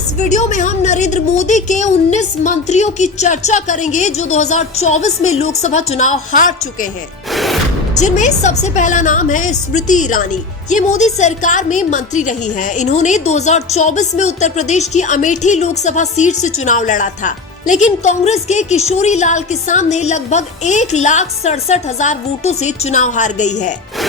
इस वीडियो में हम नरेंद्र मोदी के 19 मंत्रियों की चर्चा करेंगे जो 2024 में लोकसभा चुनाव हार चुके हैं, जिनमें सबसे पहला नाम है स्मृति ईरानी। ये मोदी सरकार में मंत्री रही हैं। इन्होंने 2024 में उत्तर प्रदेश की अमेठी लोकसभा सीट से चुनाव लड़ा था, लेकिन कांग्रेस के किशोरी लाल के सामने लगभग 1,67,000 वोटों से चुनाव हार गई है।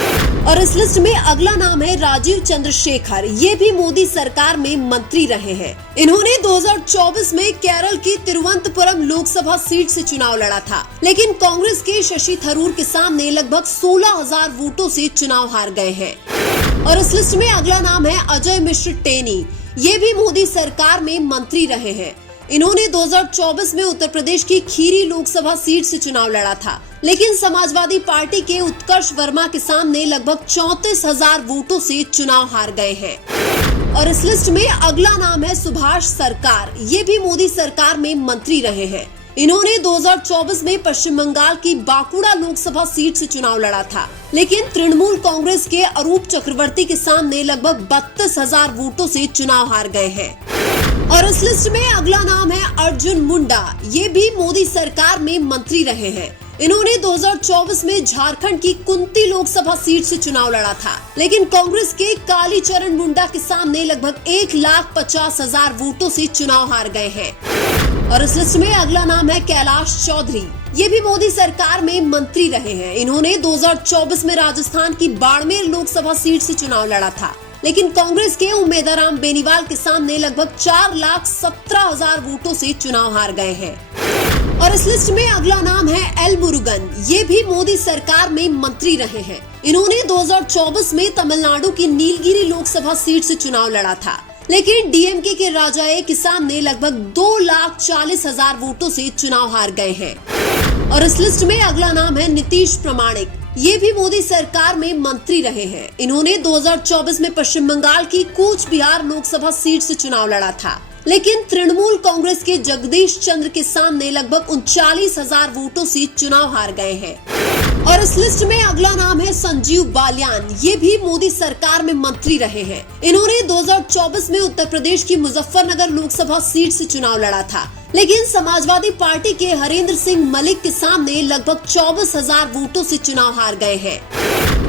और इस लिस्ट में अगला नाम है राजीव चंद्रशेखर। ये भी मोदी सरकार में मंत्री रहे हैं। इन्होंने 2024 में केरल की तिरुवनंतपुरम लोकसभा सीट से चुनाव लड़ा था, लेकिन कांग्रेस के शशि थरूर के सामने लगभग 16,000 वोटों से चुनाव हार गए हैं। और इस लिस्ट में अगला नाम है अजय मिश्र टेनी। ये भी मोदी सरकार में मंत्री रहे हैं। इन्होंने 2024 में उत्तर प्रदेश की खीरी लोकसभा सीट से चुनाव लड़ा था, लेकिन समाजवादी पार्टी के उत्कर्ष वर्मा के सामने लगभग 34,000 वोटों से चुनाव हार गए हैं। और इस लिस्ट में अगला नाम है सुभाष सरकार। ये भी मोदी सरकार में मंत्री रहे हैं। इन्होंने 2024 में पश्चिम बंगाल की बांकुड़ा लोकसभा सीट से चुनाव लड़ा था, लेकिन तृणमूल कांग्रेस के अरूप चक्रवर्ती के सामने लगभग 32,000 वोटों से चुनाव हार गए हैं। और इस लिस्ट में अगला नाम है अर्जुन मुंडा। ये भी मोदी सरकार में मंत्री रहे हैं। इन्होंने 2024 में झारखंड की कुंती लोकसभा सीट से चुनाव लड़ा था, लेकिन कांग्रेस के कालीचरण मुंडा के सामने लगभग 1,50,000 वोटों से चुनाव हार गए हैं। और इस लिस्ट में अगला नाम है कैलाश चौधरी। ये भी मोदी सरकार में मंत्री रहे हैं। इन्होंने 2024 में राजस्थान की बाड़मेर लोकसभा सीट से चुनाव लड़ा था, लेकिन कांग्रेस के उम्मेदवार बेनीवाल के सामने लगभग 4,17,000 वोटों से चुनाव हार गए हैं। और इस लिस्ट में अगला नाम है एल मुरुगन। ये भी मोदी सरकार में मंत्री रहे हैं। इन्होंने 2024 में तमिलनाडु की नीलगिरी लोकसभा सीट से चुनाव लड़ा था, लेकिन डीएमके के राजाए के सामने लगभग 2,40,000 वोटों से चुनाव हार गए हैं। और इस लिस्ट में अगला नाम है नीतीश प्रमाणिक। ये भी मोदी सरकार में मंत्री रहे हैं। इन्होंने 2024 में पश्चिम बंगाल की कूच बिहार लोकसभा सीट से चुनाव लड़ा था, लेकिन तृणमूल कांग्रेस के जगदीश चंद्र के सामने लगभग 39,000 वोटों से चुनाव हार गए हैं। और इस लिस्ट में अगला नाम है संजीव बालियान। ये भी मोदी सरकार में मंत्री रहे हैं। इन्होंने 2024 में उत्तर प्रदेश की मुजफ्फरनगर लोकसभा सीट से चुनाव लड़ा था, लेकिन समाजवादी पार्टी के हरेंद्र सिंह मलिक के सामने लगभग 24,000 वोटों से चुनाव हार गए हैं।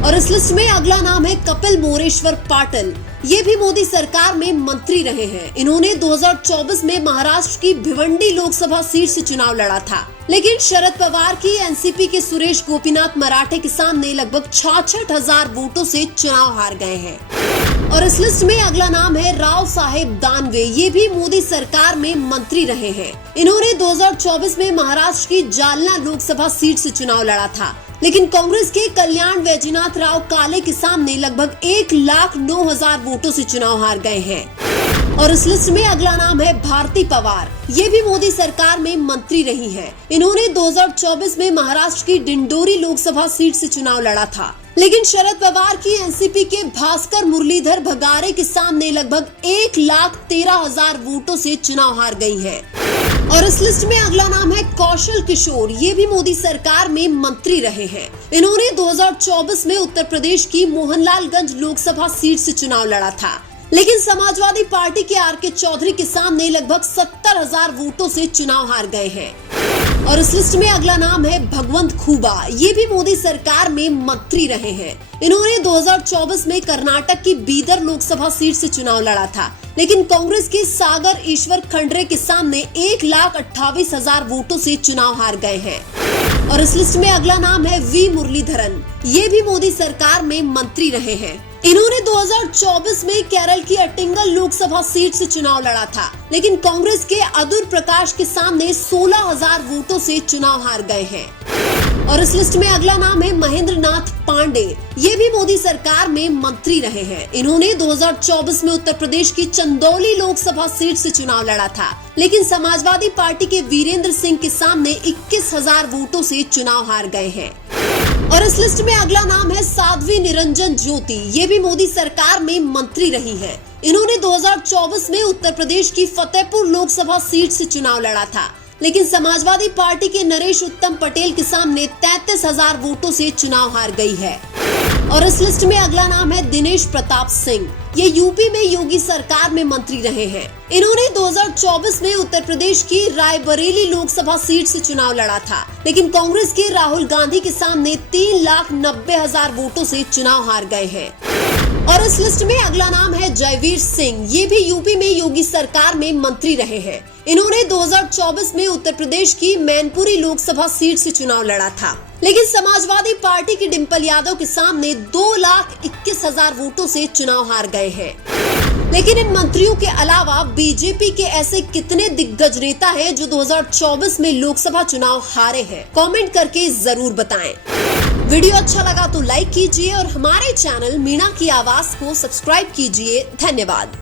और इस लिस्ट में अगला नाम है कपिल मोरेश्वर पाटिल। ये भी मोदी सरकार में मंत्री रहे हैं। इन्होंने 2024 में महाराष्ट्र की भिवंडी लोकसभा सीट से चुनाव लड़ा था, लेकिन शरद पवार की एनसीपी के सुरेश गोपीनाथ मराठे के सामने लगभग 66,000 वोटों से चुनाव हार गए हैं। और इस लिस्ट में अगला नाम है राव साहेब दानवे। ये भी मोदी सरकार में मंत्री रहे हैं। इन्होंने 2024 में महाराष्ट्र की जालना लोकसभा सीट से चुनाव लड़ा था, लेकिन कांग्रेस के कल्याण वैजनाथ राव काले के सामने लगभग 1,09,000 वोटों से चुनाव हार गए हैं। और इस लिस्ट में अगला नाम है भारती पवार। ये भी मोदी सरकार में मंत्री रही हैं। इन्होंने 2024 में महाराष्ट्र की डिंडोरी लोकसभा सीट से चुनाव लड़ा था, लेकिन शरद पवार की एनसीपी के भास्कर मुरलीधर भगारे के सामने लगभग 1,13,000 वोटों से चुनाव हार गई है। और इस लिस्ट में अगला नाम है कौशल किशोर। ये भी मोदी सरकार में मंत्री रहे हैं। इन्होंने 2024 में उत्तर प्रदेश की मोहनलालगंज लोकसभा सीट से चुनाव लड़ा था, लेकिन समाजवादी पार्टी के आर के चौधरी के सामने लगभग 70,000 वोटों से चुनाव हार गए हैं। और इस लिस्ट में अगला नाम है भगवंत खूबा। ये भी मोदी सरकार में मंत्री रहे हैं। इन्होंने 2024 में कर्नाटक की बीदर लोकसभा सीट से चुनाव लड़ा था, लेकिन कांग्रेस के सागर ईश्वर खंडरे के सामने 1,28,000 वोटों से चुनाव हार गए हैं। और इस लिस्ट में अगला नाम है वी मुरलीधरन। ये भी मोदी सरकार में मंत्री रहे हैं। इन्होंने 2024 में केरल की अट्टिंगल लोकसभा सीट से चुनाव लड़ा था, लेकिन कांग्रेस के अदूर प्रकाश के सामने 16,000 वोटों से चुनाव हार गए हैं। और इस लिस्ट में अगला नाम है महेंद्र नाथ पांडे। ये भी मोदी सरकार में मंत्री रहे हैं। इन्होंने 2024 में उत्तर प्रदेश की चंदौली लोकसभा सीट से चुनाव लड़ा था, लेकिन समाजवादी पार्टी के वीरेंद्र सिंह के सामने 21,000 वोटों से चुनाव हार गए हैं। और इस लिस्ट में अगला नाम है साध्वी निरंजन ज्योति। ये भी मोदी सरकार में मंत्री रही है। इन्होंने 2024 में उत्तर प्रदेश की फतेहपुर लोकसभा सीट से चुनाव लड़ा था, लेकिन समाजवादी पार्टी के नरेश उत्तम पटेल के सामने 33,000 वोटों से चुनाव हार गई है। और इस लिस्ट में अगला नाम है दिनेश प्रताप सिंह। ये यूपी में योगी सरकार में मंत्री रहे हैं। इन्होंने 2024 में उत्तर प्रदेश की रायबरेली लोकसभा सीट से चुनाव लड़ा था, लेकिन कांग्रेस के राहुल गांधी के सामने 3,90,000 वोटों से चुनाव हार गए हैं। और इस लिस्ट में अगला नाम है जयवीर सिंह। ये भी यूपी में योगी सरकार में मंत्री रहे हैं। इन्होंने 2024 में उत्तर प्रदेश की मैनपुरी लोकसभा सीट से चुनाव लड़ा था, लेकिन समाजवादी पार्टी की डिम्पल यादव के सामने 2,21,000 वोटों से चुनाव हार गए हैं। लेकिन इन मंत्रियों के अलावा बीजेपी के ऐसे कितने दिग्गज नेता हैं जो 2024 में लोकसभा चुनाव हारे हैं? कमेंट करके जरूर बताएं। वीडियो अच्छा लगा तो लाइक कीजिए और हमारे चैनल मीणा की आवाज को सब्सक्राइब कीजिए। धन्यवाद।